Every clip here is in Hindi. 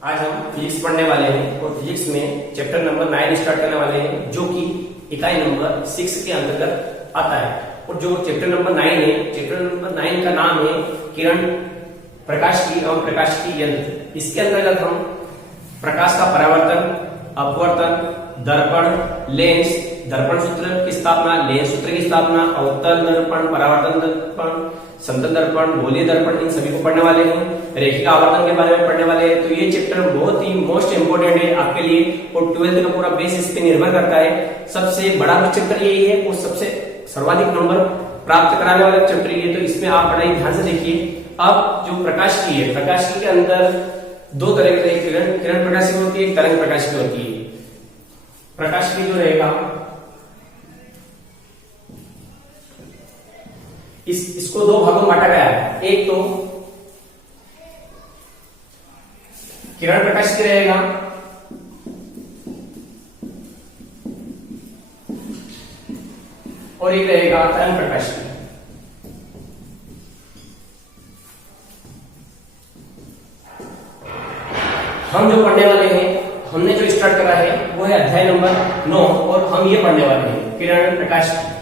आज हम फिजिक्स पढ़ने वाले हैं और फिजिक्स में चैप्टर नंबर 9 स्टार्ट करने वाले हैं, जो कि इकाई नंबर 6 के अंतर्गत आता है। और जो चैप्टर नंबर 9 है, चैप्टर नंबर 9 का नाम है किरण, प्रकाश की एवं प्रकाश की यंत्र। इसके अंतर्गत हम प्रकाश का परावर्तन, अपवर्तन, दर्पण, लेंस, दर्पण सूत्र की स्थापना, लेंस सूत्र की स्थापना, अवतल दर्पण, परावर्तन दर्पण, समतल दर्पण, गोलीय दर्पण, इन सभी को पढ़ने वाले हैं। रेखिक आवर्तन के बारे में पढ़ने वाले हैं। तो ये चैप्टर बहुत ही मोस्ट इंपोर्टेंट है आपके लिए और 12th का पूरा बेस इस पे निर्भर करता है। सबसे बड़ा चैप्टर यही है और सबसे सर्वाधिक नंबर प्राप्त कराने वाला चैप्टर ये। तो इसमें आप पढ़ाई ध्यान से देखिए। अब जो प्रकाश की है, प्रकाश की के अंदर दो तरह के किरण प्रकाश की होती है, एक तरंग प्रकाश की होती है। प्रकाश की जो रहेगा इसको दो भागों में बांटा गया है। एक तो किरण प्रकाश की रहेगा और एक रहेगा तरंग प्रकाश की। हम जो पढ़ने वाले हैं, हमने जो स्टार्ट करा है वो है अध्याय नंबर 9 और हम ये पढ़ने वाले हैं किरण प्रकाश की।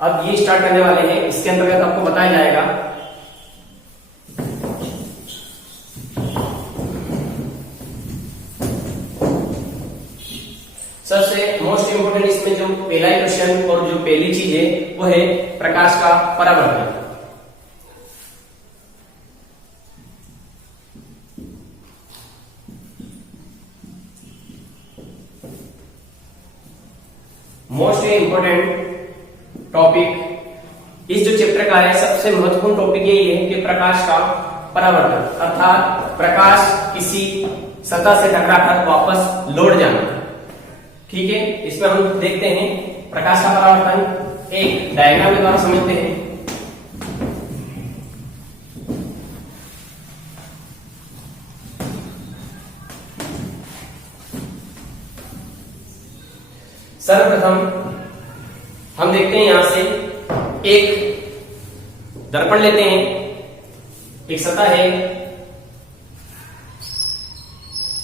अब ये स्टार्ट करने वाले हैं। इसके अंतर्गत आपको बताया जाएगा सबसे मोस्ट इंपोर्टेंट इसमें जो पहला क्वेश्चन और जो पहली चीज है वो है प्रकाश का परावर्तन। मोस्ट इंपोर्टेंट टॉपिक इस जो चैप्टर का है, सबसे महत्वपूर्ण टॉपिक यही है कि प्रकाश का परावर्तन, अर्थात प्रकाश किसी सतह से टकराकर वापस लौट जाना। ठीक है, इसमें हम देखते हैं प्रकाश का परावर्तन एक डायग्राम के द्वारा समझते हैं। सर्वप्रथम हम देखते हैं यहां से एक दर्पण लेते हैं, एक सतह है।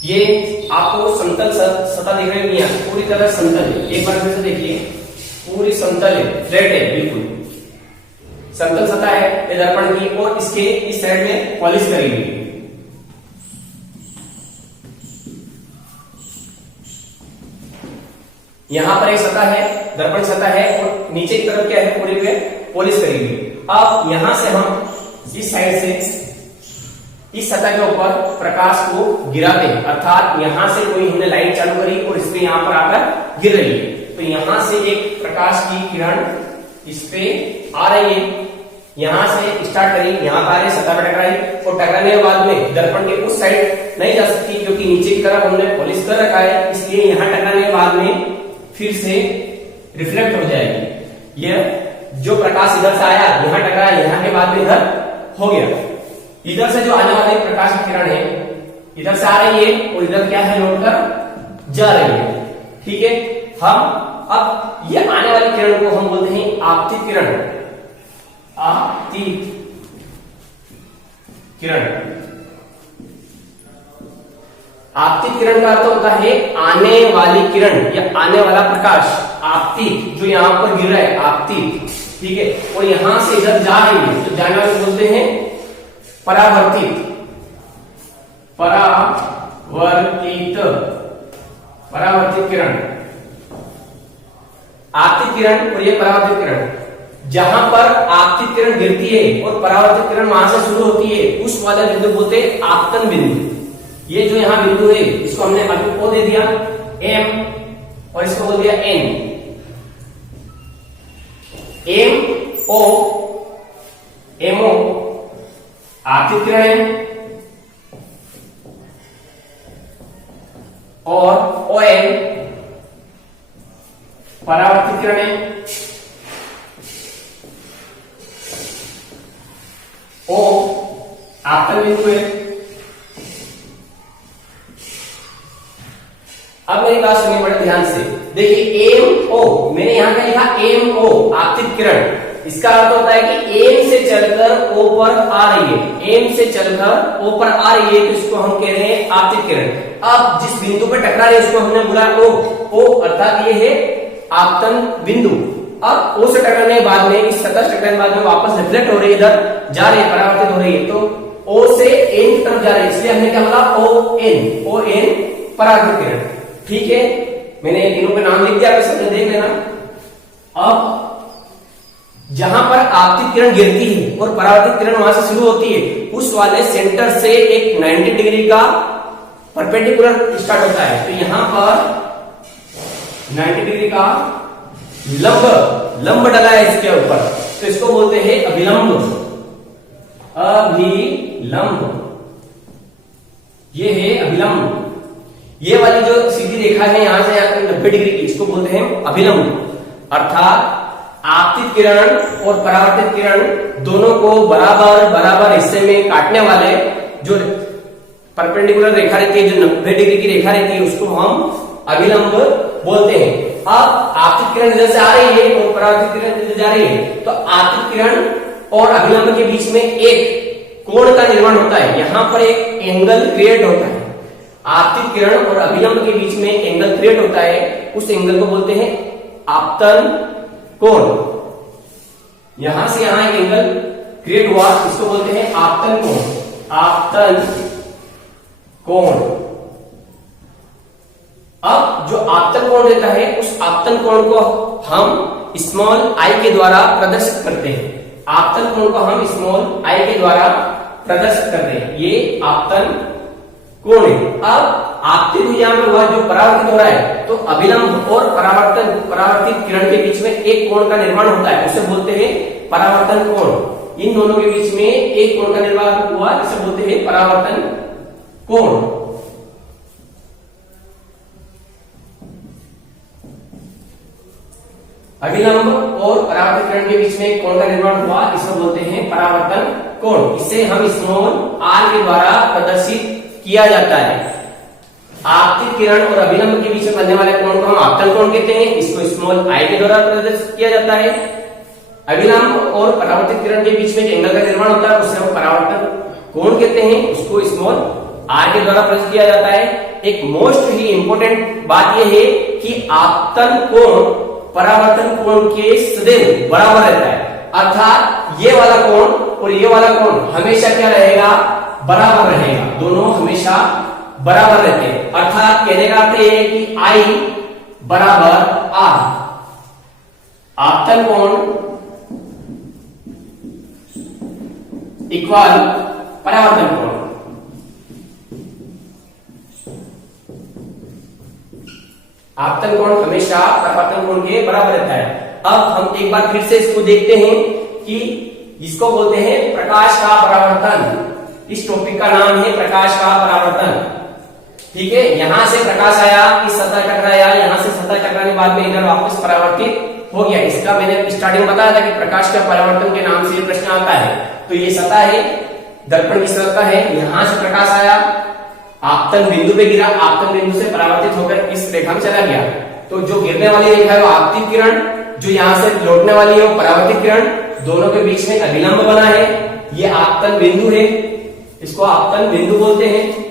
ये आपको समतल सतह दिख रही है, पूरी तरह समतल है। एक बार फिर से देखिए, पूरी समतल है, फ्लैट है, बिल्कुल समतल सतह है ये दर्पण की। और इसके इस साइड में पॉलिश करी हुई है। यहां पर एक सतह है, दर्पण सतह है और नीचे की तरफ क्या है, पूरी पे पॉलिश करी हुई। अब यहां से हम इस साइड से इस सतह के ऊपर प्रकाश को गिराते हैं, अर्थात यहां से कोई हमने लाइट चालू करी और इस पे यहां पर आकर गिर रही है। तो यहां से एक प्रकाश की किरण इस पे आ रही है, यहां से स्टार्ट करी, यहां पर आ रही, सतह पर टकराई और टकराने के बाद में दर्पण के उस साइड नहीं जा सकती क्योंकि नीचे की तरफ हमने पॉलिश कर रखा है, इसलिए यहां टकराने के बाद में फिर से रिफ्लेक्ट हो जाएगी। यह जो प्रकाश इधर से आया, यहां टकराया, यहां के बाद में इधर हो गया। इधर से जो आने वाली प्रकाश की किरण है, इधर से आ रही है और इधर क्या है, लौटकर जा रही है। ठीक है, हम अब ये आने वाली किरण को हम बोलते हैं आपतित किरण। आपतित किरण, आपतित किरण का अर्थ होता है आने वाली किरण या आने वाला प्रकाश। आपतित जो यहां पर गिर रहा है, आपतित, ठीक है, और यहां से इधर जा रही है तो जाने वाले बोलते हैं परावर्तित। परावर्तित, परावर्तित किरण, आपतित किरण और ये परावर्तित किरण। जहां पर आपतित किरण गिरती है और परावर्तित किरण वहां से शुरू होती है, उस वाले बिंदु बोलते हैं आपतन बिंदु। ये जो यहां बिंदु है, इसको हमने अभी ओ दे दिया एम और इसको बोल दिया एन। एम ओ, एमओ आपतित किरण है और ओ एन परावर्तित किरण है। ओ आपतन बिंदु है। अब मेरी बात सुनिए बड़े ध्यान से, देखिए एम ओ, मैंने यहां पे लिखा एम ओ आपतित किरण, इसका अर्थ होता है कि एम से चलकर ओ पर आ रही है, एम से चलकर ओ पर आ रही है, तो इसको हम कह रहे हैं आपतित किरण। अब जिस बिंदु पर टकरा रही है उसको हमने बोला ओ अर्थात ये है आपतन बिंदु। अब ओ से टकराने के बाद में, इस सतह से टकराने के बाद में वापस रिफ्लेक्ट हो रही है, इधर जा रही है, परावर्तित हो रही है, तो ओ से एन की तरफ जा रही है, इसलिए हमने क्या बोला ओ एन परावर्तित किरण। ठीक है, मैंने तीनों के नाम लिख दिया, आप सबने देख लेना। अब जहां पर आपतित किरण गिरती है और परावर्तित किरण वहां से शुरू होती है, उस वाले सेंटर से एक 90 डिग्री का परपेंडिकुलर स्टार्ट होता है, तो यहां पर 90 डिग्री का लंब डला है इसके ऊपर, तो इसको बोलते हैं अभिलंब। ये है अभिलंब। ये वाली जो सीधी रेखा है यहां से यहां तक 90 डिग्री की, इसको बोलते हैं अभिलंब। अर्थात आपतित किरण और परावर्तित किरण दोनों को बराबर हिस्से में काटने वाले जो परपेंडिकुलर रेखा रहती है, जो 90 डिग्री की रेखा रहती है, उसको हम अभिलंब बोलते हैं। अब आपतित किरण इधर से आ रही है और परावर्तित किरण इधर जा रही है, तो आपतित किरण और अभिलंब के बीच में एक कोण का निर्माण होता है, यहां पर एक एंगल क्रिएट होता है। आपतित किरण और अभिलंब के बीच में एंगल क्रिएट होता है, उस एंगल को बोलते हैं आपतन कोण। यहां से यहां एक एंगल क्रिएट हुआ, इसको बोलते हैं आपतन कोण। आपतन कोण। अब जो आपतन कोण देता है, उस आपतन कोण को हम स्मॉल आई के द्वारा प्रदर्शित करते हैं। आपतन कोण को हम स्मॉल आई के द्वारा प्रदर्शित करते हैं, ये आपतन कोण है। अब आपतित हुआ में हुआ जो परावर्तित हो रहा है, तो अभिलंब और परावर्तित किरण के बीच में एक कोण का निर्माण होता है, उसे बोलते हैं परावर्तन कोण। इन दोनों के बीच में एक कोण का निर्माण हुआ, इसे बोलते हैं परावर्तन कोण। अभिलंब और परावर्तित किरण के बीच में एक कोण का निर्माण हुआ, इसे बोलते हैं परावर्तन कोण। इसे हम स्मॉल आर के द्वारा प्रदर्शित किया जाता है। आपतित किरण और अभिलंब के बीच में बनने वाले कोण को हम आपतन कोण कहते हैं, इसको स्मॉल आई के द्वारा प्रदर्शित किया जाता है। अभिलंब और परावर्तित किरण के बीच में एक एंगल का निर्माण होता है, उसे हम परावर्तन कोण कहते हैं, उसको स्मॉल आर के द्वारा प्रदर्शित किया जाता है। एक मोस्ट ही इंपॉर्टेंट बात यह है कि आपतन कोण परावर्तन कोण के सदैव बराबर रहता है, अर्थात ये वाला कोण और ये वाला कोण हमेशा क्या रहेगा, बराबर रहेगा, दोनों हमेशा बराबर रहते हैं। अर्थात कहने का अर्थ यह है कि आई बराबर आर। आपतन कोण इक्वल परावर्तन कोण। आपतन कोण हमेशा परावर्तन कोण के बराबर रहता है। अब हम एक बार फिर से इसको देखते हैं कि इसको बोलते हैं प्रकाश का परावर्तन। इस टॉपिक का नाम है प्रकाश का परावर्तन। ठीक है, यहां से प्रकाश आया, इस सतह टकराया, यहां से सतह टकराने के बाद में इधर वापस परावर्तित हो गया। इसका मैंने स्टार्टिंग में बताया था कि प्रकाश का परावर्तन के नाम से प्रश्न आता है। तो ये सतह है, दर्पण की सतह है, यहां से प्रकाश आया, आपतन बिंदु पे गिरा, आपतन बिंदु से परावर्तित होकर इस रेखा में चला गया। तो जो गिरने वाली रेखा है वो आपतित किरण, जो यहां से लौटने वाली है वो परावर्तित किरण, दोनों के बीच में अभिलंब बना है, ये आपतन बिंदु है, इसको आपतन बिंदु बोलते हैं।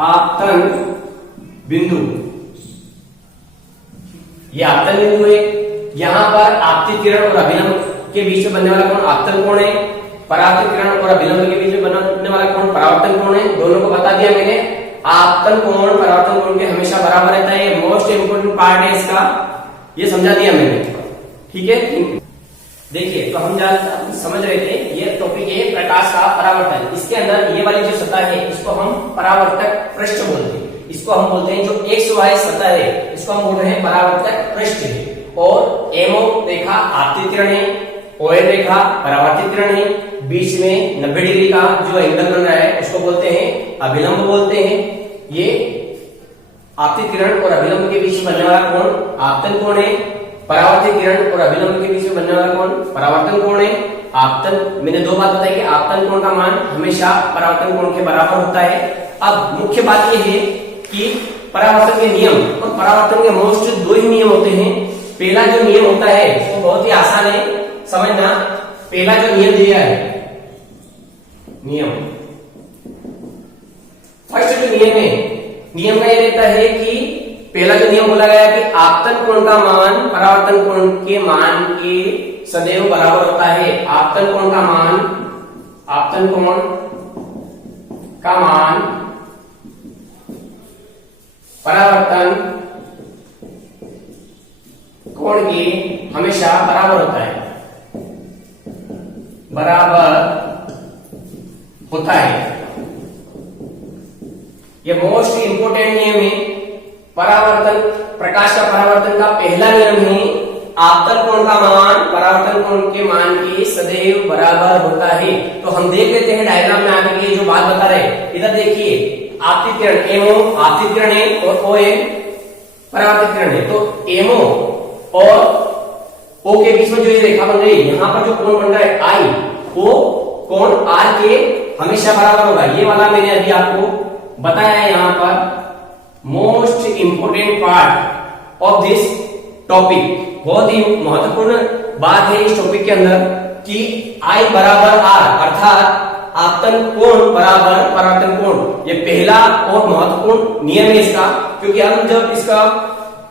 आपतन बिंदु, ये आपतन बिंदु है। यहां पर आपतित किरण और अभिलंब के बीच में बनने वाला कोण आपतन कोण है, परावर्तित किरण और अभिलंब के बीच में बनने वाला कोण परावर्तन कोण है। दोनों को बता दिया मैंने। आपतन कोण परावर्तन कोण के हमेशा बराबर रहता है, ये मोस्ट इंपोर्टेंट पार्ट है इसका, ये समझा दिया मैंने। ठीक है, देखिए तो हम समझ रहे थे ये टॉपिक है प्रकाश का परावर्तन। इसके अंदर ये वाली जो सतह है इसको हम परावर्तक पृष्ठ बोलते हैं। इसको हम बोलते हैं जो एक्स वाई सतह है इसको हम बोल रहे हैं परावर्तक पृष्ठ है। और एमओ रेखा आपतित किरण है, ओएन रेखा परावर्तित किरण है, बीच में 90 डिग्री का जो एंगल बन रहा है उसको बोलते हैं अभिलंब बोलते हैं। ये आपतित किरण और अभिलंब के बीच में बनने वाला कोण आपतन कोण है, परावर्तित किरण और अभिलंब के बीच में बनने वाला कोण परावर्तन कोण है। आपतन, मैंने दो बात बताई कि आपतन कोण का मान हमेशा परावर्तन कोण के बराबर होता है। अब मुख्य बात यह है कि परावर्तन के नियम और परावर्तन के मोस्ट दो ही नियम होते हैं। पहला जो नियम होता है वो बहुत ही आसान है, समझना, पहला जो नियम दिया है, नियम फर्स्ट जो नियम है, नियम का ये रहता है कि पहला जो नियम बोला गया है कि आपतन कोण का मान परावर्तन कोण के मान के सदैव बराबर होता है। आपतन कोण का मान परावर्तन कोण के हमेशा बराबर होता है, ये मोस्ट इंपोर्टेंट नियम है। परावर्तन, प्रकाश का परावर्तन का पहला नियम है आपतन कोण का मान परावर्तन कोण के मान के सदैव बराबर होता है। तो हम देख लेते हैं डायग्राम में आगे के जो बात बता रहे, इधर देखिए आपतित किरण एमओ आपतित किरण है और ओ ए परावर्तित किरण है। तो एमओ और ओ के बीच में जो ये रेखा बन रही है, यहाँ पर जो कोण बन रहा है आई, वो कोण आर के हमेशा बराबर होगा। ये वाला मैंने अभी आपको बताया है। यहाँ पर most important part of this topic, बहुत ही महत्वपूर्ण बात है इस टॉपिक के अंदर कि आई बराबर आर अर्थात आपतन कोण बराबर परावर्तन कोण। ये पहला और महत्वपूर्ण नियम है इसका, क्योंकि हम जब इसका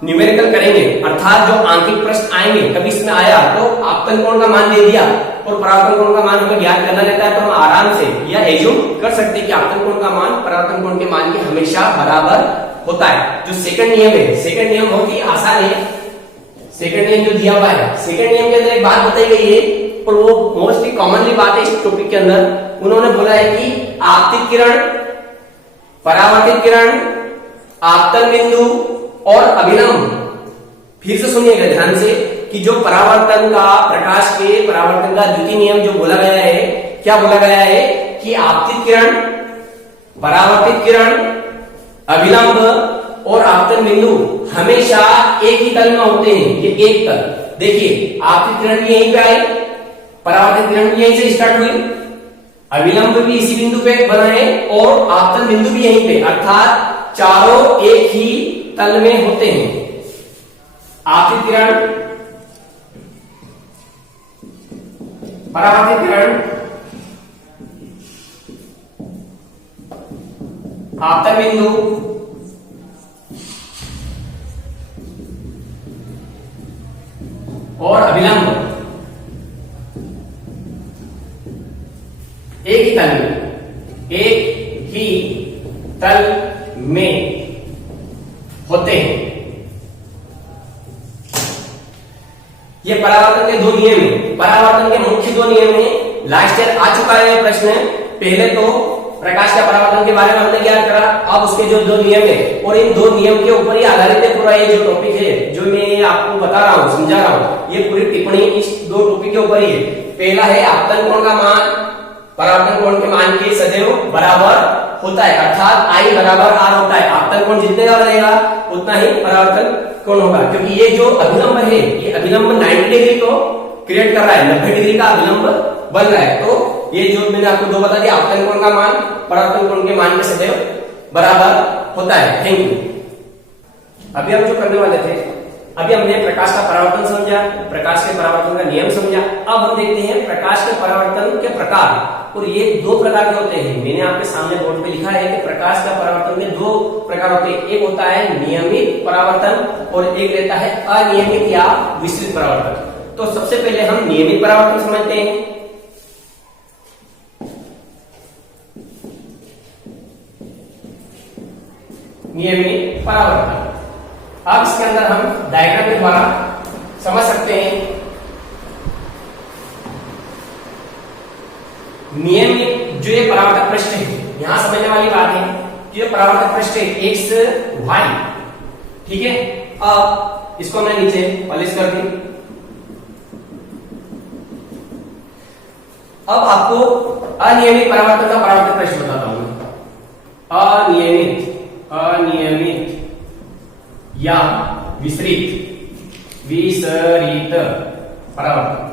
न्यूमेरिकल करेंगे अर्थात जो आंकिक प्रश्न आएंगे, कभी इसमें आया तो आपतन कोण का मान दे दिया और परावर्तन कोण का मान हमें ज्ञात करना रहता है, तो हम आराम से यह एज्यूम कर सकते हैं कि आपतन कोण का मान परावर्तन कोण के मान के हमेशा बराबर होता है। जो सेकंड नियम है, सेकंड नियम बहुत ही आसान है। सेकंड नियम जो दिया हुआ है, सेकंड नियम के अंदर एक बात बताई गई है और वो मोस्टली कॉमनली बात है इस टॉपिक के अंदर। उन्होंने बोला है कि आपतित किरण, परावर्तित किरण, आपतन बिंदु और अभिलंब, फिर से सुनिएगा ध्यान से कि जो परावर्तन का, प्रकाश के परावर्तन का द्वितीय नियम जो बोला गया है, क्या बोला गया है कि आपतित किरण, परावर्तित किरण, अभिलंब और आपतन बिंदु हमेशा एक ही तल में होते हैं। ये एक तल, देखिए आपतित किरण भी यहीं पे आई, परावर्तित किरण भी यहीं से स्टार्ट हुई, अभिलंब भी इसी बिंदु पे बना है और आपतन बिंदु भी यहीं पे, अर्थात चारों एक ही तल में होते हैं। आपतित किरण, परावर्तित किरण, आपतन बिंदु और अभिलंब एक ही तल में होते हैं। ये परावर्तन के दो नियम है, परावर्तन के मुख्य दो नियम है। लास्ट ईयर आ चुका है प्रश्न, पहले तो प्रकाश का परावर्तन के बारे में हमने ज्ञान करा, अब उसके जो दो नियम है और इन दो नियम के ऊपर ही आधारित है पूरा ये जो टॉपिक है, जो मैं आपको बता रहा हूँ, समझा रहा हूँ, ये पूरी टिप्पणी इस दो टॉपिक के ऊपर ही है। पहला है आपतन कोण का मान परावर्तन कोण के मान के सदैव बराबर होता है, अर्थात आई बराबर आर होता है। आपतन कोण जितने का रहेगा उतना ही परावर्तन कोण होगा, क्योंकि ये जो अभिलंब है, ये अभिलंब 90 डिग्री को क्रिएट कर रहा है, 90 डिग्री का अभिलंब बन रहा है। तो ये जो मैंने आपको दो बता दिया, आपतन कोण का मान परावर्तन कोण के मान के सदैव बराबर होता है। Thank you. अभी हम जो करने वाले थे, अभी हमने प्रकाश का परावर्तन समझा, प्रकाश के परावर्तन का नियम समझा। अब हम देखते हैं प्रकाश के परावर्तन के प्रकार, और ये दो प्रकार के होते हैं। मैंने आपके सामने बोर्ड पे लिखा है कि प्रकाश का परावर्तन में दो प्रकार होते हैं, एक होता है नियमित परावर्तन और एक रहता है अनियमित या विस्तृत परावर्तन। तो सबसे पहले हम नियमित परावर्तन समझते हैं। नियमित परावर्तन, अब इसके अंदर हम डायग्राम के द्वारा समझ सकते हैं। नियमित जो ये परावर्तक पृष्ठ है, यहां समझने वाली बात है कि ये परावर्तक पृष्ठ है एक्स वाई, ठीक है। अब इसको मैं नीचे पॉलिश कर दी। अब आपको अनियमित परावर्तन का परावर्तक पृष्ठ बताता हूं। अनियमित या विसरित परावर्तन।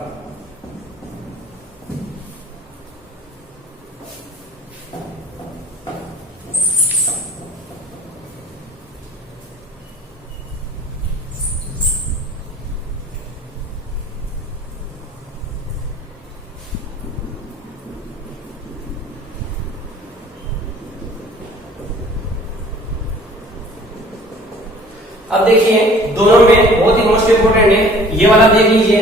अब देखिए दोनों में बहुत ही मोस्ट इंपोर्टेंट है, ये वाला देख लीजिए,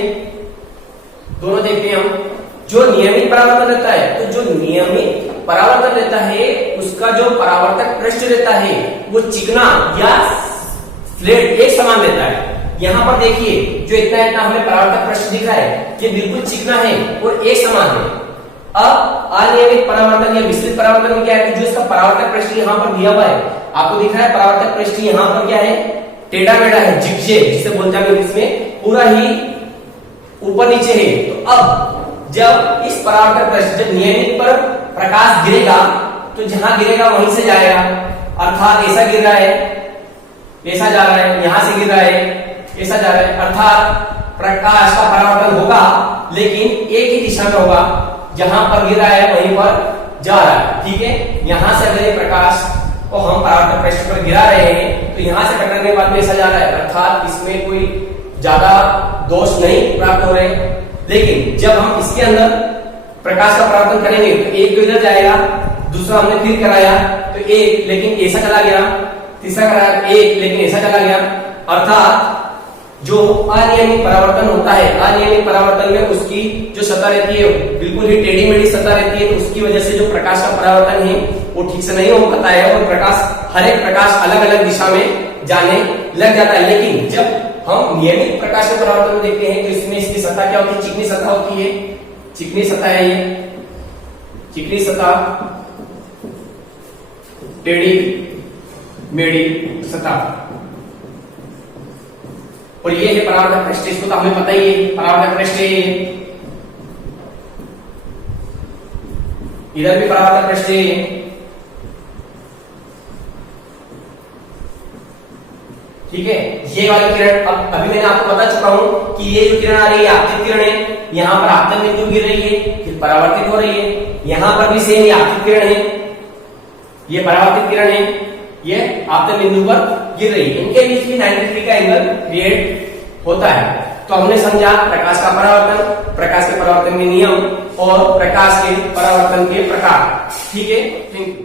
दोनों देखते हैं हम। जो नियमित परावर्तन रहता है, तो जो नियमित परावर्तन रहता है उसका जो परावर्तक पृष्ठ रहता है वो चिकना या फ्लैट एक समान रहता है। यहाँ पर देखिए जो इतना इतना हमें परावर्तक पृष्ठ दिख रहा है ये बिल्कुल चिकना है और एक समान है। अब अनियमित परावर्तन या मिश्रित परावर्तन में क्या है, जो इसका परावर्तक पृष्ठ यहाँ पर दिया हुआ है, आपको दिख रहा है परावर्तक पृष्ठ यहाँ पर क्या है, टेढ़ा मेढ़ा है, जिगजैग जिसे बोलते हैं इंग्लिश में, पूरा ही ऊपर नीचे है। तो अब जब इस परावर्तक पृष्ठ जब नियमित पर प्रकाश गिरेगा तो जहां गिरेगा वहीं से जाएगा, अर्थात ऐसा गिर रहा है, ऐसा जा रहा है, यहां से गिर रहा है, ऐसा जा रहा है, अर्थात प्रकाश का परावर्तन होगा लेकिन एक ही दिशा में होगा, जहां पर गिर रहा है वहीं पर जा रहा है। ठीक है, यहां से अगर प्रकाश को हम परावर्तक पृष्ठ पर गिरा रहे हैं तो यहां से टकराने के बाद में ऐसा जा रहा है, अर्थात इसमें कोई ज्यादा दोष नहीं प्राप्त हो रहे। लेकिन जब हम इसके अंदर प्रकाश का परावर्तन करेंगे तो एक तो इधर जाएगा, दूसरा हमने फिर कराया तो एक लेकिन ऐसा चला गया, तीसरा कराया एक लेकिन ऐसा चला गया, अर्थात जो अनियमित परावर्तन होता है, अनियमित परावर्तन में उसकी जो सतह रहती है बिल्कुल ही टेढ़ी मेढ़ी सतह रहती है, तो उसकी वजह से जो प्रकाश का परावर्तन है वो ठीक से नहीं हो पाता है और प्रकाश हर एक प्रकाश अलग अलग दिशा में जाने लग जाता है। लेकिन जब हम नियमित प्रकाश के परावर्तन में देखते हैं तो इसमें इसकी सतह क्या होती है, चिकनी सतह होती है, चिकनी सतह है ये, चिकनी सतह, टेढ़ी मेढ़ी सतह, और ये है परावर्तक पृष्ठ, इसको तो हमें पता ही है परावर्तक पृष्ठ है, इधर भी परावर्तक पृष्ठ है। ठीक है, ये वाली किरण, अब अभी मैंने आपको बता चुका हूं कि ये जो किरण आ रही है आपतित किरण है, यहां पर आपतन बिंदु गिर रही है फिर परावर्तित हो रही है, यहां पर भी सेम ये आपतित किरण है, ये परावर्तित किरण है, ये आपतन बिंदु पर गिर रही है, इनके बीच में 90 डिग्री का एंगल क्रिएट होता है। तो हमने समझा प्रकाश का परावर्तन, प्रकाश के परावर्तन के नियम और प्रकाश के परावर्तन के प्रकार। ठीक है, थैंक यू।